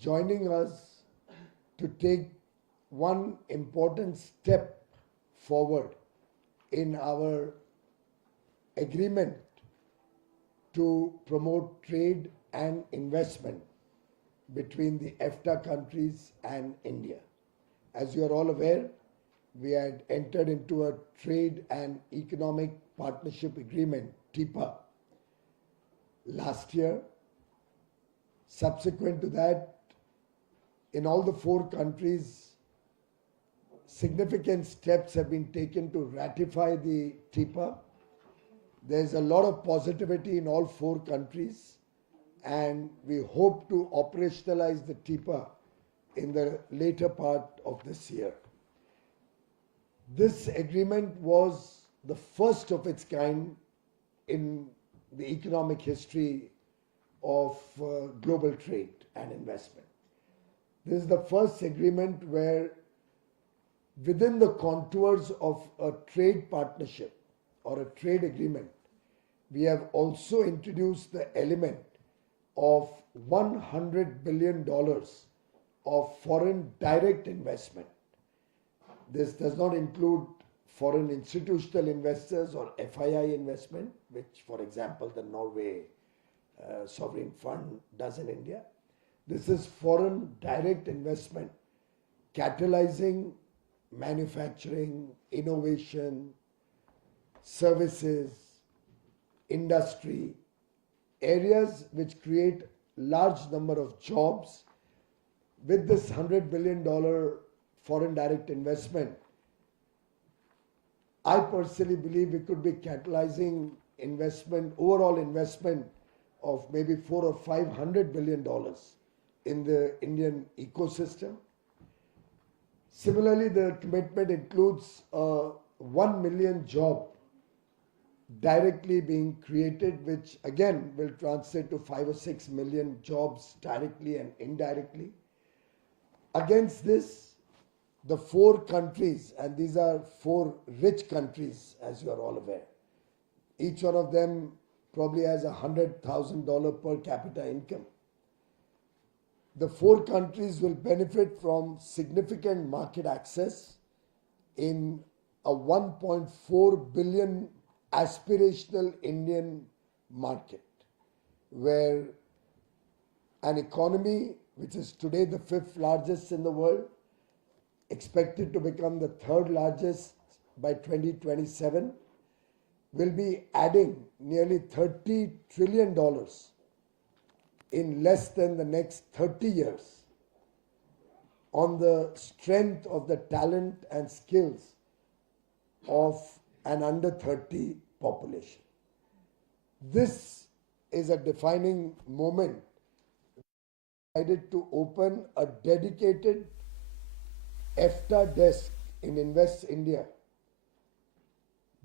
joining us to take one important step forward in our agreement to promote trade and investment between the EFTA countries and India. As you are all aware, we had entered into a trade and economic partnership agreement, TIPA, last year. Subsequent to that, in all the four countries, significant steps have been taken to ratify the TIPA. There's a lot of positivity in all four countries, and we hope to operationalize the TIPA in the later part of this year. This agreement was the first of its kind in the economic history of global trade and investment. This is the first agreement where, within the contours of a trade partnership or a trade agreement, we have also introduced the element of $100 billion of foreign direct investment. This does not include foreign institutional investors or FII investment, which, for example, the Norway sovereign fund does in India. This is foreign direct investment, catalyzing manufacturing, innovation, services, industry, areas which create large number of jobs. With this $100 billion foreign direct investment, I personally believe we could be catalyzing investment, overall investment of maybe $400 or $500 billion in the Indian ecosystem. Similarly, the commitment includes 1 million job directly being created, which again will translate to 5 or 6 million jobs directly and indirectly. Against this, the four countries, and these are four rich countries, as you are all aware, each one of them probably has $100,000 per capita income. The four countries will benefit from significant market access in a 1.4 billion aspirational Indian market, where an economy which is today the fifth largest in the world, expected to become the third largest by 2027, will be adding nearly $30 trillion in less than the next 30 years on the strength of the talent and skills of an under 30 population. This is a defining moment. We decided to open a dedicated EFTA desk in Invest India.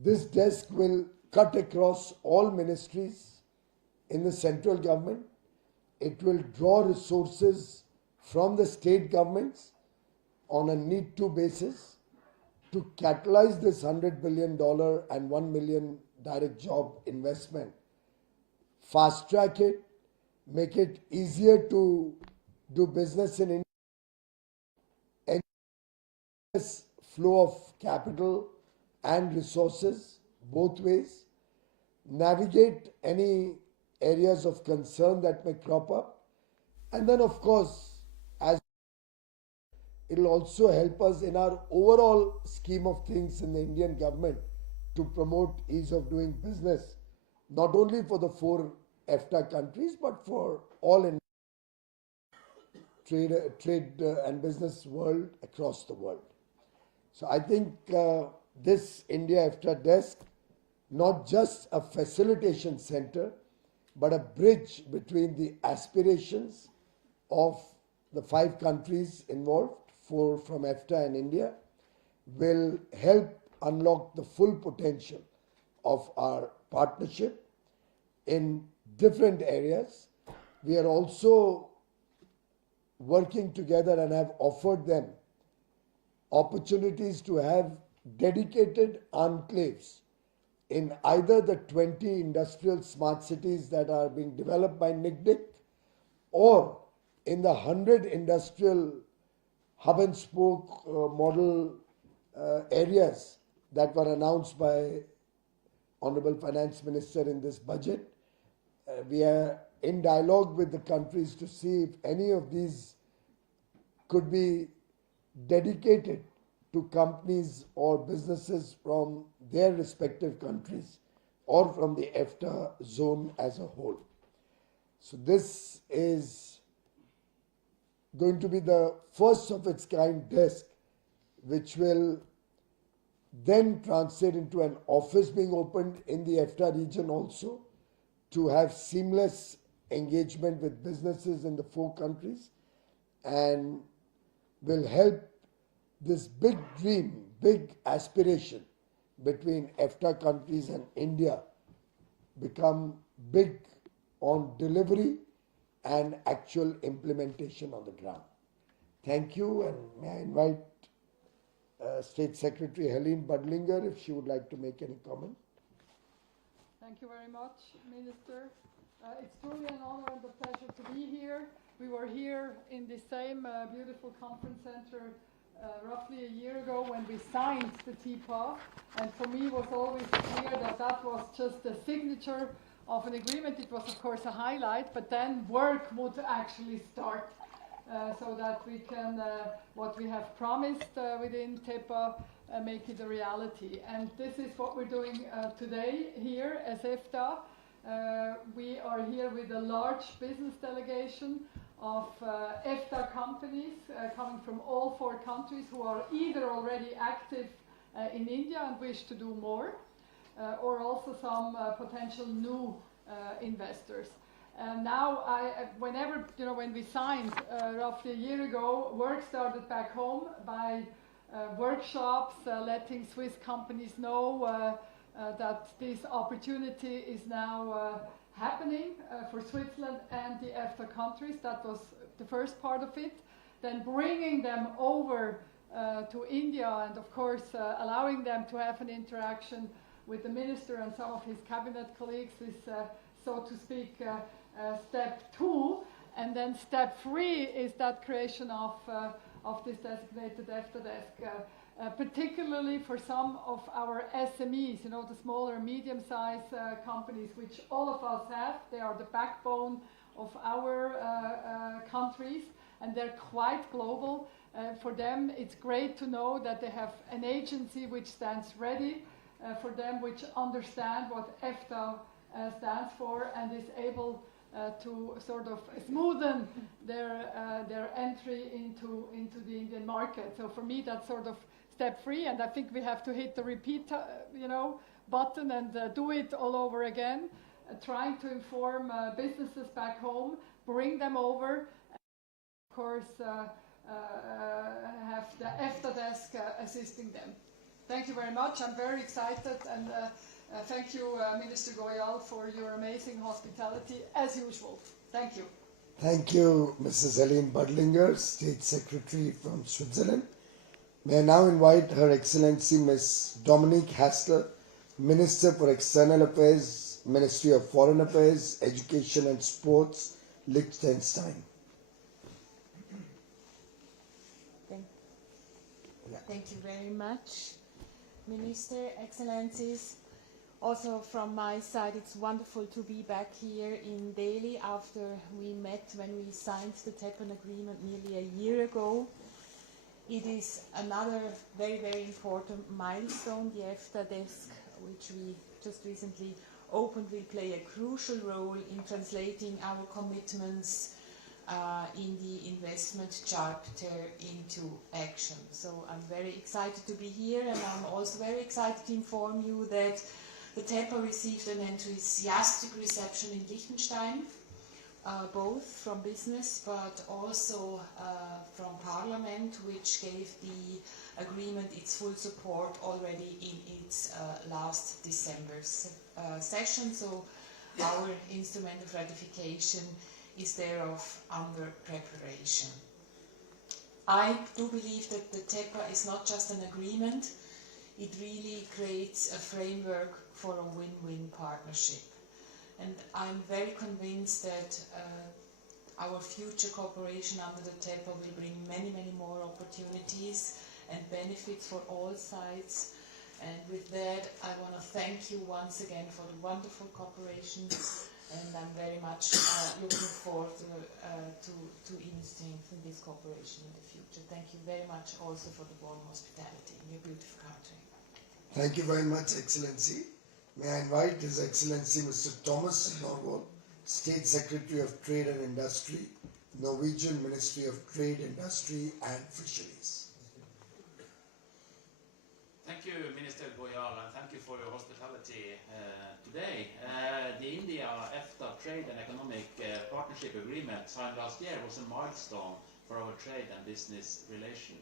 This desk will cut across all ministries in the central government. It will draw resources from the state governments on a need-to basis to catalyze this $100 billion and 1 million direct job investment, fast track it, make it easier to do business in India, enhance flow of capital and resources both ways, navigate any areas of concern that may crop up, and then of course, as it will also help us in our overall scheme of things in the Indian government to promote ease of doing business, not only for the four EFTA countries, but for all in trade and business world across the world. So I think this India-EFTA desk, not just a facilitation center, but a bridge between the aspirations of the five countries involved, four from EFTA and India, will help unlock the full potential of our partnership in different areas. We are also working together and have offered them opportunities to have dedicated enclaves in either the 20 industrial smart cities that are being developed by NICDIC or in the 100 industrial hub and spoke model areas that were announced by Honorable Finance Minister in this budget. We are in dialogue with the countries to see if any of these could be dedicated to companies or businesses from their respective countries or from the EFTA zone as a whole. So this is going to be the first of its kind desk, which will then translate into an office being opened in the EFTA region also to have seamless engagement with businesses in the 4 countries, and will help this big dream, big aspiration between EFTA countries and India become big on delivery and actual implementation on the ground. Thank you, and may I invite State Secretary Helene Budlinger if she would like to make any comment. Thank you very much, Minister. It's truly an honor and a pleasure to be here. We were here in the same beautiful conference center roughly a year ago when we signed the TPA, and for me it was always clear that that was just a signature of an agreement. It was of course a highlight, but then work would actually start so that we can, what we have promised within TEPA, make it a reality. And this is what we're doing today here as EFTA. We are here with a large business delegation of EFTA companies coming from all 4 countries who are either already active in India and wish to do more, or also some potential new investors. And now, whenever, when we signed roughly a year ago, work started back home by workshops, letting Swiss companies know that this opportunity is now happening for Switzerland and the EFTA countries. That was the first part of it. Then bringing them over to India and of course allowing them to have an interaction with the minister and some of his cabinet colleagues is, so to speak, step 2. And then step 3 is that creation of this designated EFTA desk. Particularly for some of our SMEs, the smaller, medium-sized companies, which all of us have. They are the backbone of our countries, and they're quite global. For them, it's great to know that they have an agency which stands ready for them, which understand what EFTA stands for and is able to sort of smoothen their entry into the Indian market. So for me, that's sort of step 3, and I think we have to hit the repeat, button and do it all over again. Trying to inform businesses back home, bring them over, and of course have the EFTA desk assisting them. Thank you very much. I'm very excited, and thank you, Minister Goyal, for your amazing hospitality as usual. Thank you. Thank you, Mrs. Helene Budlinger, State Secretary from Switzerland. May I now invite Her Excellency Ms. Dominique Hassler, Minister for External Affairs, Ministry of Foreign Affairs, Education and Sports, Liechtenstein. Thank you very much, Minister, Excellencies. Also from my side, it's wonderful to be back here in Delhi after we met when we signed the TEPA agreement nearly a year ago. It is another very, very important milestone. The EFTA desk, which we just recently opened, will play a crucial role in translating our commitments in the investment chapter into action. So I'm very excited to be here, and I'm also very excited to inform you that the TEPA received an enthusiastic reception in Liechtenstein, both from business but also from Parliament, which gave the agreement its full support already in its last December session. So our instrument of ratification is thereof under preparation. I do believe that the TEPA is not just an agreement, it really creates a framework for a win-win partnership. And I'm very convinced that our future cooperation under the table will bring many, many more opportunities and benefits for all sides. And with that, I want to thank you once again for the wonderful cooperation, and I'm very much looking forward to even strengthen this cooperation in the future. Thank you very much also for the warm hospitality in your beautiful country. Thank you very much, Excellency. May I invite His Excellency Mr. Thomas Norvoll, State Secretary of Trade and Industry, Norwegian Ministry of Trade, Industry and Fisheries. Thank you, Minister Goyal, and thank you for your hospitality today. The India-EFTA Trade and Economic Partnership Agreement signed last year was a milestone for our trade and business relation.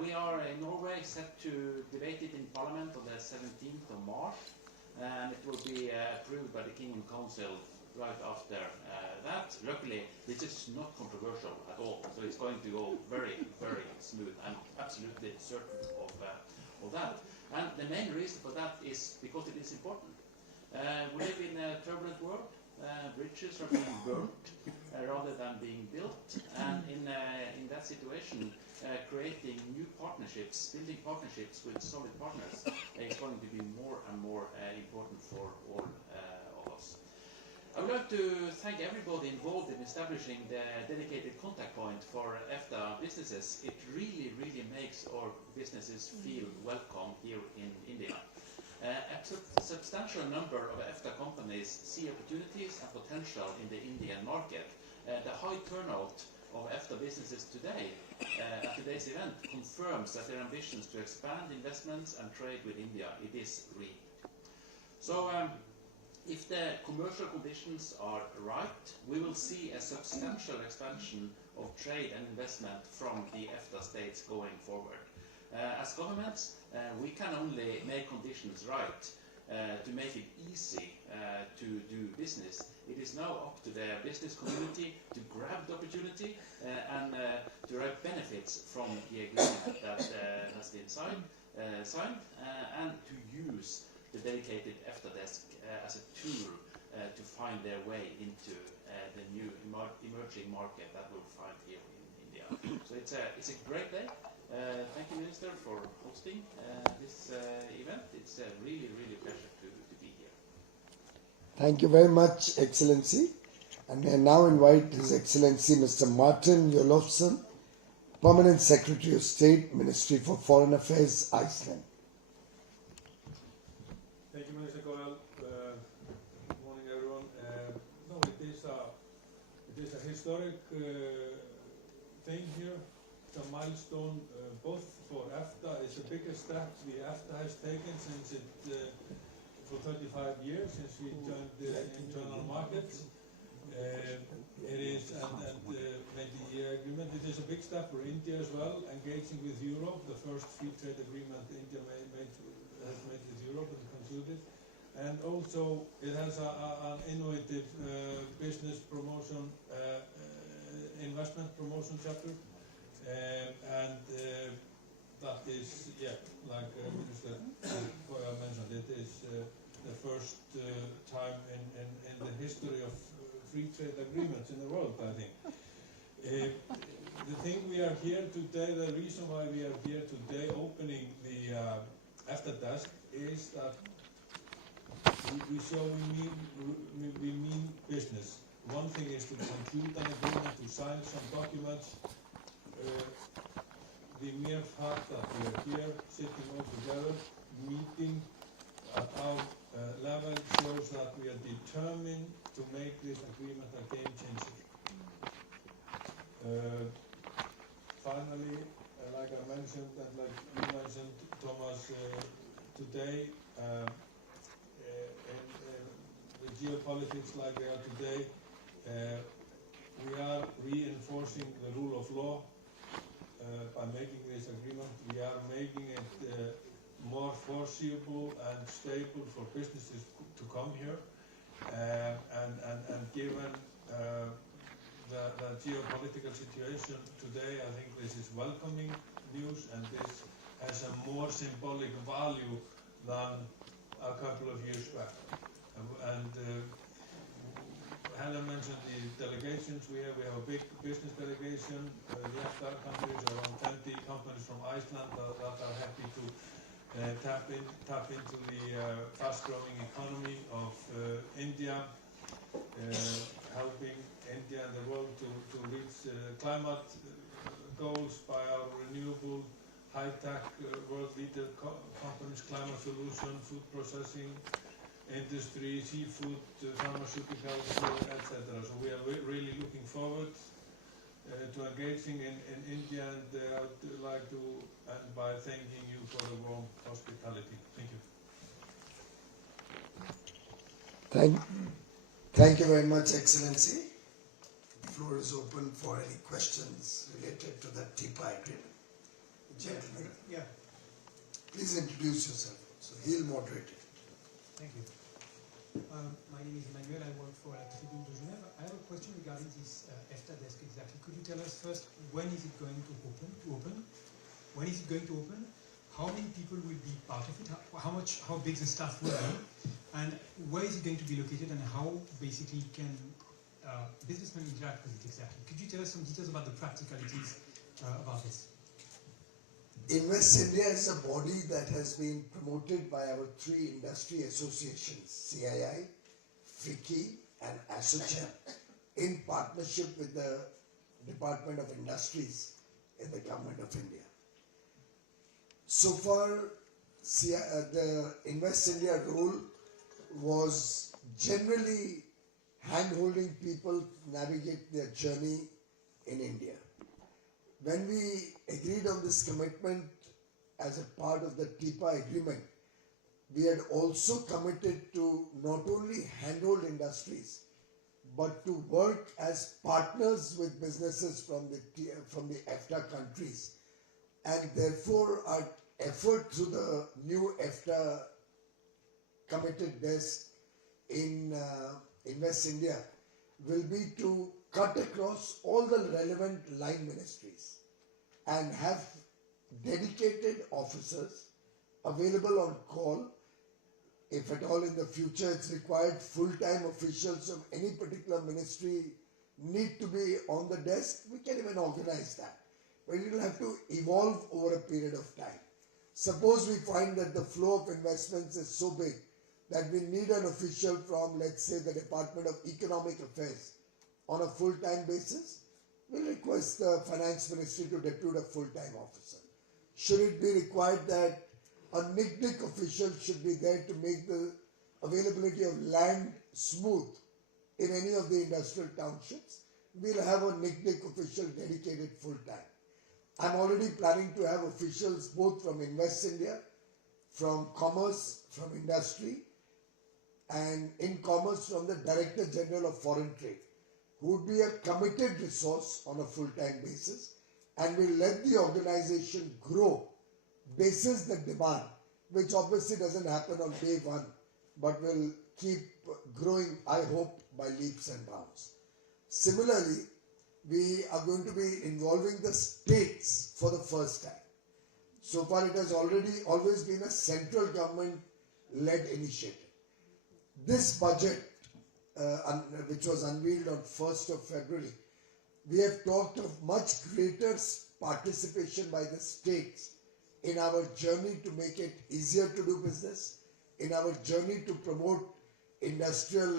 We are in Norway set to debate it in Parliament on the 17th of March, and it will be approved by the King and Council right after that. Luckily, this is not controversial at all, so it's going to go very, very smooth. I'm absolutely certain of that. And the main reason for that is because it is important. We live in a turbulent world. Bridges are being burnt rather than being built, and in that situation, creating new partnerships, building partnerships with solid partners is going to be more and more important for all of us. I would like to thank everybody involved in establishing the dedicated contact point for EFTA businesses. It really, really makes our businesses feel welcome here in India. A substantial number of EFTA companies see opportunities and potential in the Indian market. The high turnout of EFTA businesses today at today's event confirms that their ambitions to expand investments and trade with India, it is real. So if the commercial conditions are right, we will see a substantial expansion of trade and investment from the EFTA states going forward. As governments, we can only make conditions right to make it easy to do business. It is now up to the business community to grab the opportunity and to derive benefits from the agreement that has been signed and to use the dedicated EFTA desk as a tool to find their way into the new emerging market that we'll find here in India. So it's a great day. Thank you, Minister, for hosting this event. It's a really, really pleasure to be here. Thank you very much, Excellency. And I now invite His Excellency Mr. Martin Jolofsson, Permanent Secretary of State, Ministry for Foreign Affairs, Iceland. Thank you, Minister Goyal. Good morning, everyone. It is a historic thing here. It's a milestone both for EFTA. It's the biggest step the EFTA has taken since for 35 years, since we joined the internal market. It is, and made the agreement. It is a big step for India as well, engaging with Europe. The first free trade agreement India has made with Europe and concluded. And also, it has an innovative business promotion, investment promotion chapter. That is, like Minister Goyal mentioned, it is the first time in the history of free trade agreements in the world, I think. The thing we are here today, the reason why we are here today opening the EFTA desk is that we show we mean business. One thing is to conclude an agreement, to sign some documents. The mere fact that we are here, sitting all together, meeting at our level shows that we are determined to make this agreement a game changer. Finally, like I mentioned, and like you mentioned, Thomas, today, with geopolitics like they are today, we are reinforcing the rule of law by making this agreement. We are making it more foreseeable and stable for businesses to come here, and given the geopolitical situation today, I think this is welcoming news, and this has a more symbolic value than a couple of years back. And Helen mentioned the delegations we have. We have a big business delegation. The EFTA countries, around 20 companies from Iceland that are happy to tap into the fast-growing economy of India, helping India and the world to reach climate goals by our renewable, high-tech, world leader companies, climate solution, food processing, industry, seafood, pharmaceuticals, etc. So we are really looking forward to engaging in India, and I would like to end by thanking you for the warm hospitality. Thank you. Thank you very much, Excellency. The floor is open for any questions related to the TIPA agreement. Gentlemen, Yeah, please introduce yourself. So he'll moderate it. thank you. My name is Emmanuel. I work for la Tribune de Genève. I have a question regarding this EFTA desk exactly. Could you tell us first when is it going to open? When is it going to open? How many people will be part of it? How big the staff will be? And where is it going to be located? And how basically can businessmen interact with it exactly? Could you tell us some details about the practicalities about this? Invest India is a body that has been promoted by our three industry associations, CII, FICCI and ASSOCHAM, in partnership with the Department of Industries in the Government of India. So far, the Invest India role was generally hand-holding people navigate their journey in India. When we agreed on this commitment as a part of the TIPA agreement, we had also committed to not only handhold industries, but to work as partners with businesses from the EFTA countries. And therefore, our effort through the new EFTA committed desk in Invest India will be to cut across all the relevant line ministries and have dedicated officers available on call. If at all in the future it's required, full-time officials of any particular ministry need to be on the desk, we can even organize that. But it will have to evolve over a period of time. Suppose we find that the flow of investments is so big that we need an official from, let's say, the Department of Economic Affairs on a full-time basis, we'll request the Finance Ministry to depute a full-time officer. Should it be required that a NICDIC official should be there to make the availability of land smooth in any of the industrial townships, we'll have a NICDIC official dedicated full-time. I'm already planning to have officials both from Invest India, from Commerce, from Industry, and in Commerce from the Director General of Foreign Trade, who would be a committed resource on a full-time basis and will let the organization grow basis the demand, which obviously doesn't happen on day one, but will keep growing, I hope, by leaps and bounds. Similarly, we are going to be involving the states for the first time. So far, it has always been a central government-led initiative. This budget, which was unveiled on 1st of February, we have talked of much greater participation by the states in our journey to make it easier to do business, in our journey to promote industrial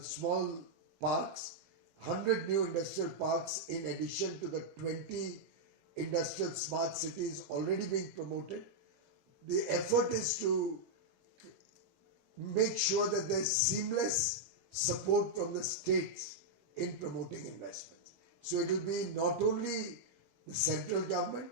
small parks, 100 new industrial parks in addition to the 20 industrial smart cities already being promoted. The effort is to make sure that there is seamless support from the states in promoting investments. So it will be not only the central government,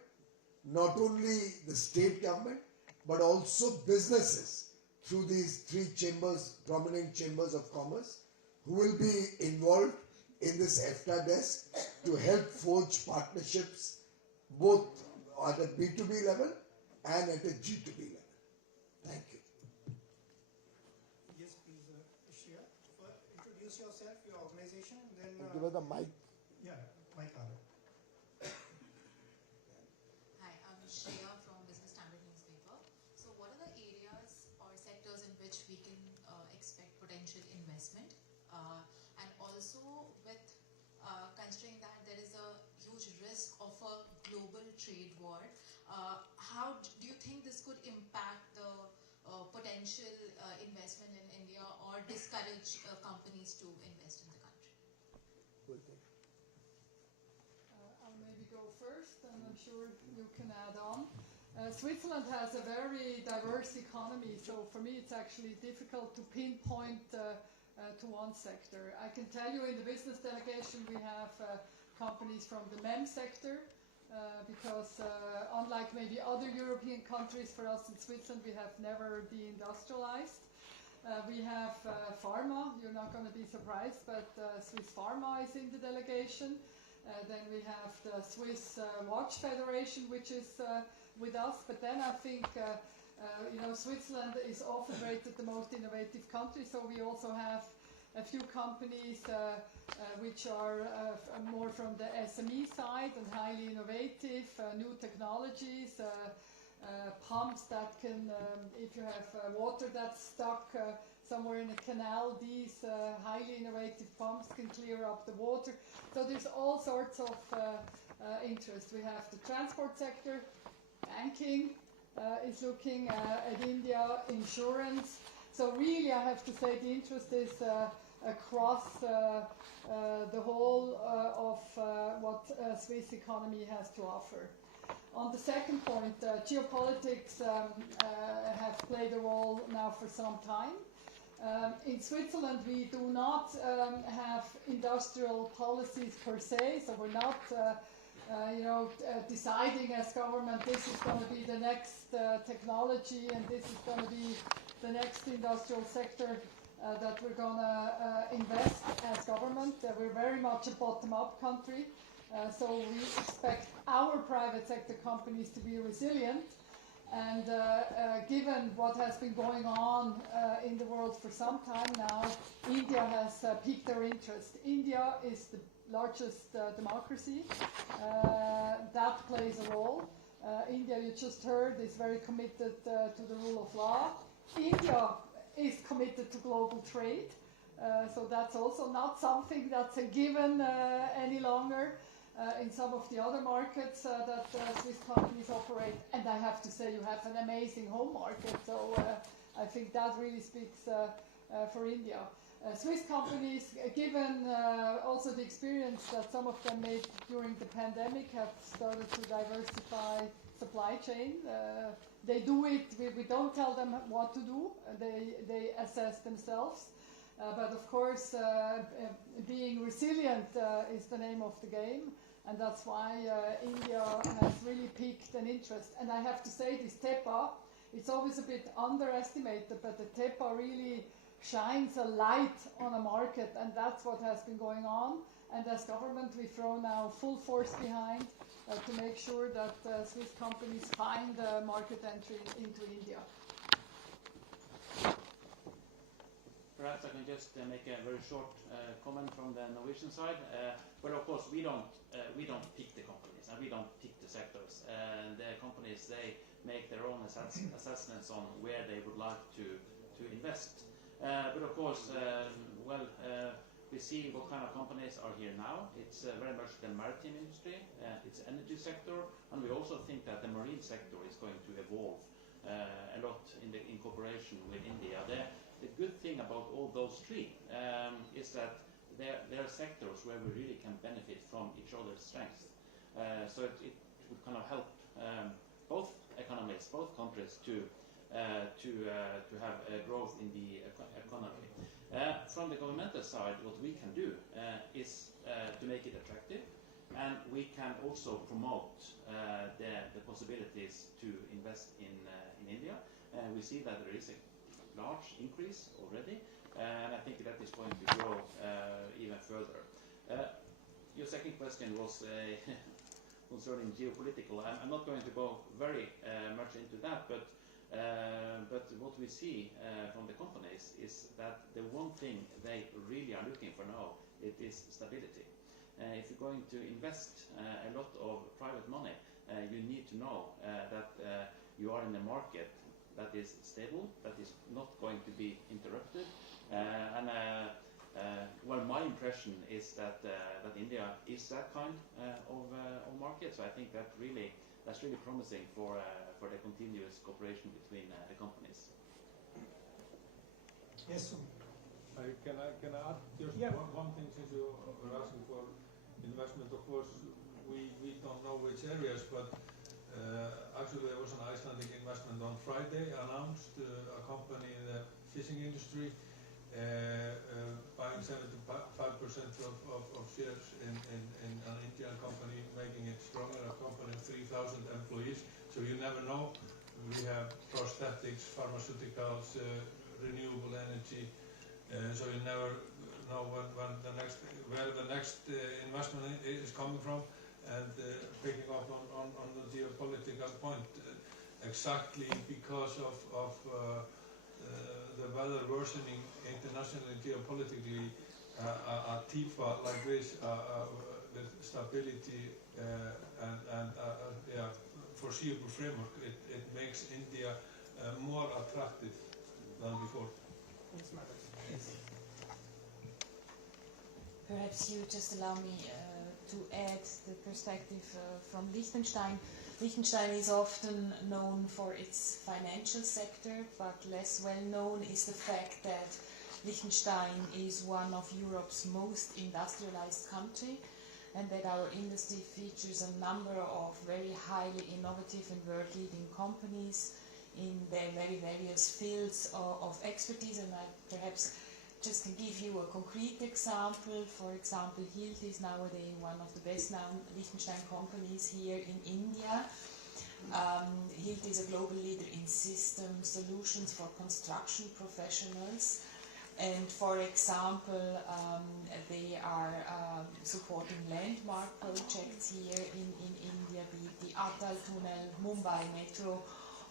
not only the state government, but also businesses through these three chambers, prominent chambers of commerce, who will be involved in this EFTA desk to help forge partnerships both at a B2B level and at a G2B level. Thank you. Yes, please share. Introduce yourself, your organization, and then... Give her the mic. Yeah, mic on. Hi, I'm Shreya from Business Standard newspaper. So what are the areas or sectors in which we can expect potential investment? also with considering that there is a huge risk of a global trade war, how do you think this could impact the potential investment in India or discourage companies to invest in the country? I'll maybe go first, and I'm sure you can add on. Switzerland has a very diverse economy, so for me it's actually difficult to pinpoint to one sector. I can tell you in the business delegation we have companies from the MEM sector, because unlike maybe other European countries, for us in Switzerland we have never deindustrialized. We have pharma, you're not going to be surprised, but Swiss Pharma is in the delegation. Then we have the Swiss Watch Federation, which is with us. But then I think, Switzerland is often rated the most innovative country, so we also have a few companies which are more from the SME side and highly innovative, new technologies, pumps that can, if you have water that's stuck somewhere in a canal, these highly innovative pumps can clear up the water. So there's all sorts of interest. We have the transport sector, banking is looking at India, insurance. So really I have to say the interest is across the whole of what Swiss economy has to offer. On the second point, geopolitics have played a role now for some time. In Switzerland we do not have industrial policies per se, so we're not deciding as government this is going to be the next technology and this is going to be the next industrial sector that we're going to invest as government. We're very much a bottom-up country, so we expect our private sector companies to be resilient. And given what has been going on in the world for some time now, India has piqued their interest. India is the largest democracy. That plays a role. India, you just heard, is very committed to the rule of law. India is committed to global trade. So that's also not something that's a given any longer. In some of the other markets that Swiss companies operate, and I have to say you have an amazing home market, so I think that really speaks for India. Swiss companies, given also the experience that some of them made during the pandemic, have started to diversify supply chain. They do it, we don't tell them what to do, they assess themselves. But of course, being resilient is the name of the game, and that's why India has really piqued an interest. And I have to say, this TEPA, it's always a bit underestimated, but the TEPA really shines a light on a market, and that's what has been going on. And as government, we throw now full force behind to make sure that Swiss companies find market entry into India. Perhaps I can just make a very short comment from the Norwegian side. But of course, we don't pick the companies and we don't pick the sectors. The companies, they make their own assessments on where they would like to invest. But of course, we see what kind of companies are here now. It's very much the maritime industry, it's energy sector, and we also think that the marine sector is going to evolve a lot in cooperation with India. The good thing about all those three is that there are sectors where we really can benefit from each other's strengths. So it would kind of help both economies, both countries to have growth in the economy. From the governmental side, what we can do is to make it attractive, and we can also promote the possibilities to invest in India. We see that there is a large increase already, and I think that is going to grow even further. Your second question was concerning geopolitical. I'm not going to go very much into that, but what we see from the companies is that the one thing they really are looking for now, it is stability. If you're going to invest a lot of private money, you need to know that you are in a market that is stable, that is not going to be interrupted, and Well, my impression is that that India is that kind of market. So I think that's really promising for the continuous cooperation between the companies. Yes, sir. Can I add just one thing, since you are asking for investment? Of course, we don't know which areas, but actually there was an Icelandic investment on Friday announced, a company in the fishing industry buying 75% of shares in an Indian company, making it stronger, a company of 3,000 employees. So you never know. We have prosthetics, pharmaceuticals, renewable energy. So you never know where the next investment is coming from. And picking up on the geopolitical point, exactly because of the weather worsening internationally, geopolitically, a TIFA like this with stability and foreseeable framework, it makes India more attractive than before. Yes. Perhaps you just allow me to add the perspective from Liechtenstein. Liechtenstein is often known for its financial sector, but less well known is the fact that Liechtenstein is one of Europe's most industrialized country, and that our industry features a number of very highly innovative and world-leading companies in their very various fields of expertise. And I perhaps just can give you a concrete example. For example, Hilt is nowadays one of the best-known Liechtenstein companies here in India. Hilt is a global leader in system solutions for construction professionals. And for example, they are supporting landmark projects here in India, be it the Atal Tunnel, Mumbai Metro,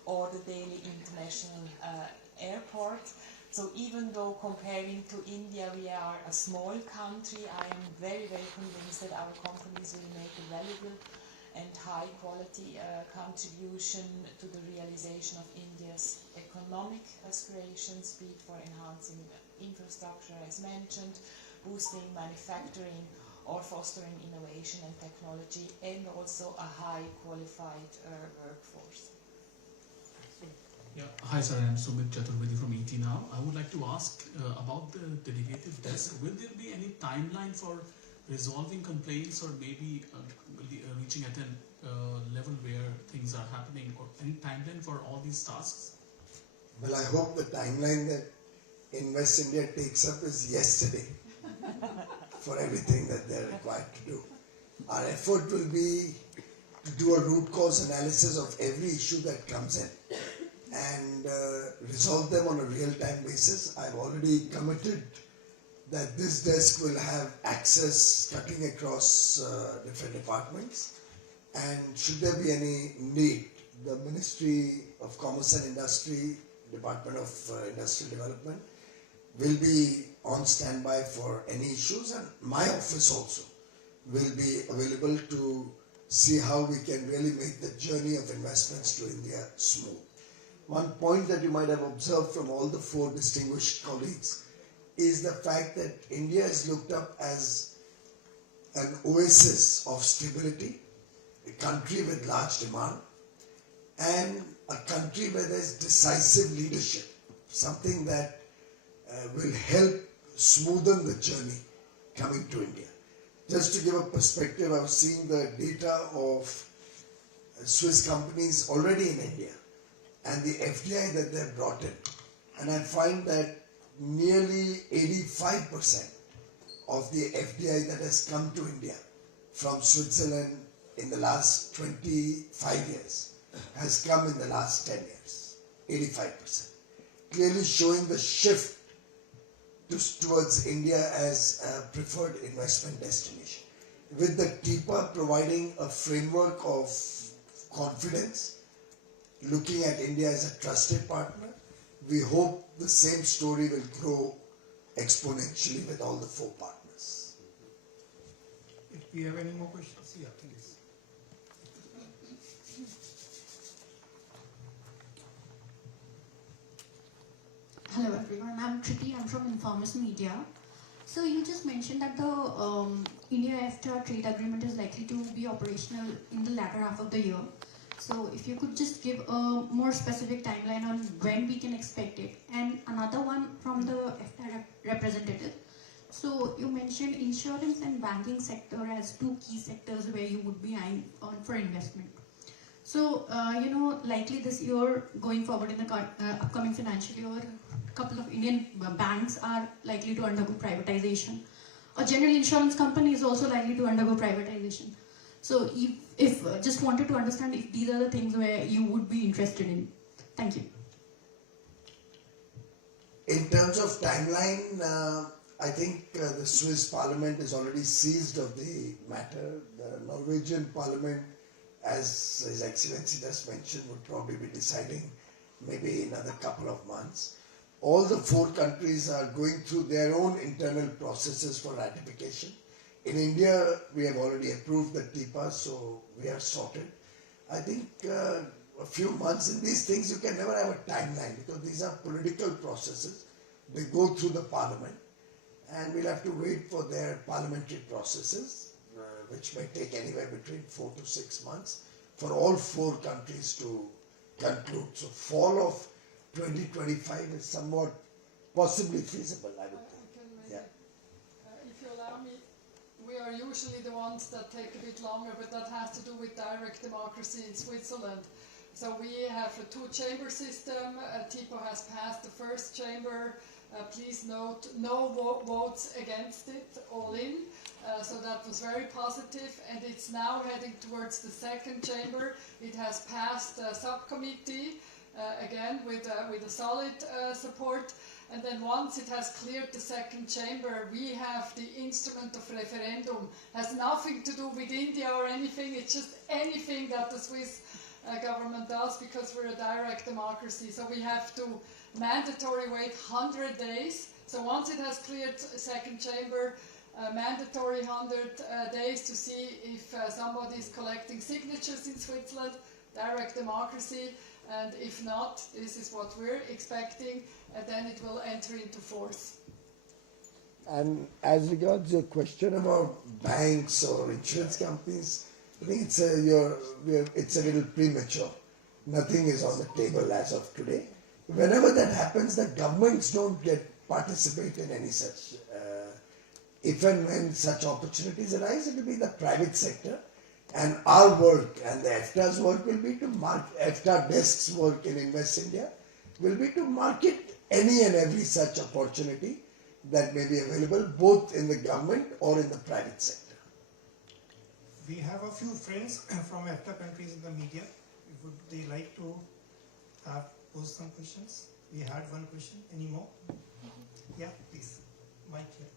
or the Delhi International Airport. So even though comparing to India we are a small country, I am very, very convinced that our companies will make a valuable and high quality contribution to the realization of India's economic aspirations, be it for enhancing infrastructure as mentioned, boosting manufacturing, or fostering innovation and technology, and also a high qualified workforce. Yeah. Hi sir, I am Sumit Chaturvedi from ET Now. I would like to ask about the dedicated desk. Will there be any timeline for resolving complaints, or maybe reaching at a level where things are happening, or any timeline for all these tasks? Well, I hope the timeline that Invest India takes up is yesterday for everything that they're required to do. Our effort will be to do a root cause analysis of every issue that comes in and resolve them on a real-time basis. I've already committed that this desk will have access cutting across different departments, and should there be any need, the Ministry of Commerce and Industry, Department of Industrial Development will be on standby for any issues, and my office also will be available to see how we can really make the journey of investments to India smooth. One point that you might have observed from all the four distinguished colleagues is the fact that India is looked up as an oasis of stability, a country with large demand, and a country where there's decisive leadership, something that will help smoothen the journey coming to India. Just to give a perspective, I've seen the data of Swiss companies already in India and the FDI that they've brought in. And I find that nearly 85% of the FDI that has come to India from Switzerland in the last 25 years has come in the last 10 years. 85%. Clearly showing the shift towards India as a preferred investment destination. With the TIPA providing a framework of confidence, looking at India as a trusted partner, we hope the same story will grow exponentially with all the four partners. If we have any more questions, yeah, please. Hello everyone, I'm Triti, I'm from Informers Media. So you just mentioned that the India-EFTA trade agreement is likely to be operational in the latter half of the year. So if you could just give a more specific timeline on when we can expect it. And another one from the EFTA representative. So you mentioned insurance and banking sector as two key sectors where you would be eyeing on for investment. So, likely this year, going forward in the upcoming financial year, a couple of Indian banks are likely to undergo privatization. A general insurance company is also likely to undergo privatization. So, if just wanted to understand if these are the things where you would be interested in. Thank you. In terms of timeline, I think the Swiss Parliament is already seized of the matter. The Norwegian Parliament, as His Excellency just mentioned, would probably be deciding maybe another couple of months. All the 4 countries are going through their own internal processes for ratification. In India, we have already approved the TIPA, so we are sorted. I think a few months in these things, you can never have a timeline because these are political processes. They go through the Parliament, and we'll have to wait for their parliamentary processes, which may take anywhere between 4 to 6 months for all 4 countries to conclude. So fall of 2025 is somewhat possibly feasible, I would think. If you allow me, we are usually the ones that take a bit longer, but that has to do with direct democracy in Switzerland. So we have a 2-chamber system. TIPO has passed the first chamber. Please note, no votes against it, all in. So that was very positive, and it's now heading towards the 2nd chamber. It has passed a subcommittee, again with a solid support. And then once it has cleared the 2nd chamber, we have the instrument of referendum. Has nothing to do with India or anything. It's just anything that the Swiss government does because we're a direct democracy. So we have to mandatory wait 100 days. So once it has cleared 2nd chamber, mandatory 100 days to see if somebody is collecting signatures in Switzerland, direct democracy, and if not, this is what we're expecting, and then it will enter into force. And as regards your question about banks or insurance companies, I think it's a little premature. Nothing is on the table as of today. Whenever that happens, the governments don't participate in any such. If and when such opportunities arise, it will be the private sector. And our work and the EFTA's work will be to market, EFTA Desk's work in Invest India will be to market any and every such opportunity that may be available both in the government or in the private sector. We have a few friends from EFTA countries in the media. Would they like to pose some questions? We had one question. Any more? Yeah, please. Mike here.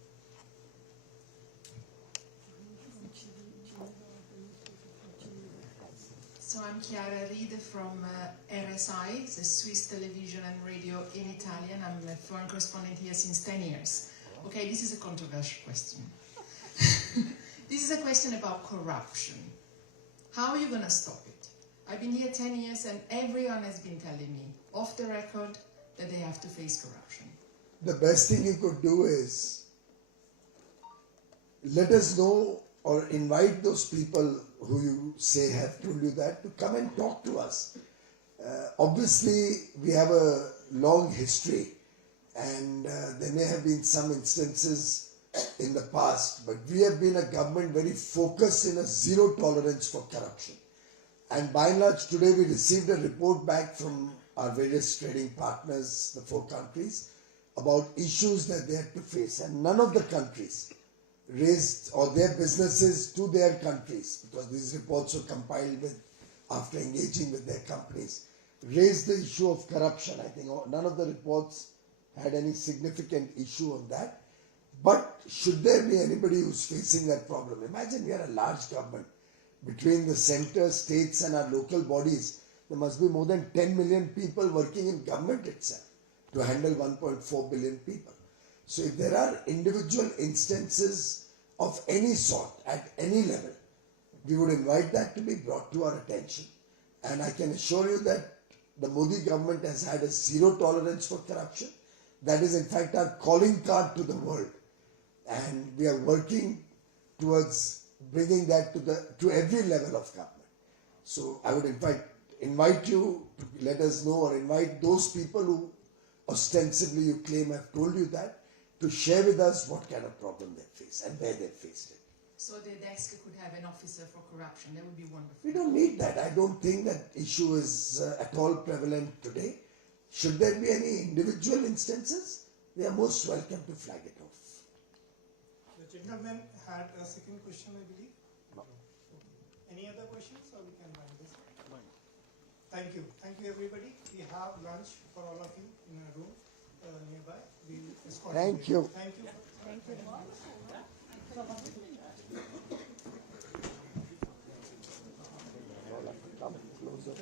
So I'm Chiara Ride from RSI, the Swiss television and radio in Italian. I'm a foreign correspondent here since 10 years. Okay, this is a controversial question. This is a question about corruption. How are you going to stop it? I've been here 10 years and everyone has been telling me, off the record, that they have to face corruption. The best thing you could do is let us know or invite those people who you say have told you that to come and talk to us. Obviously, we have a long history and there may have been some instances in the past, but we have been a government very focused in a zero tolerance for corruption. And by and large, today we received a report back from our various trading partners, the 4 countries, about issues that they had to face. And none of the countries raised, or their businesses to their countries, because these reports were compiled after engaging with their companies, raised the issue of corruption. I think none of the reports had any significant issue on that. But should there be anybody who's facing that problem, imagine we are a large government. Between the center, states and our local bodies, there must be more than 10 million people working in government itself to handle 1.4 billion people. So if there are individual instances of any sort at any level, we would invite that to be brought to our attention. And I can assure you that the Modi government has had a zero tolerance for corruption. That is in fact our calling card to the world. and we are working towards bringing that to every level of government. So I would invite you to let us know, or invite those people who ostensibly you claim have told you that, to share with us what kind of problem they face and where they faced it. So the desk could have an officer for corruption. That would be wonderful. We don't need that. I don't think that issue is at all prevalent today. Should there be any individual instances, they are most welcome to flag it off. The gentleman had a second question, I believe. No. Any other questions, or we can wind this up? Thank you. Thank you, everybody. We have lunch for all of you in a room nearby. We escort Thank you. Thank you. Thank you. Come closer.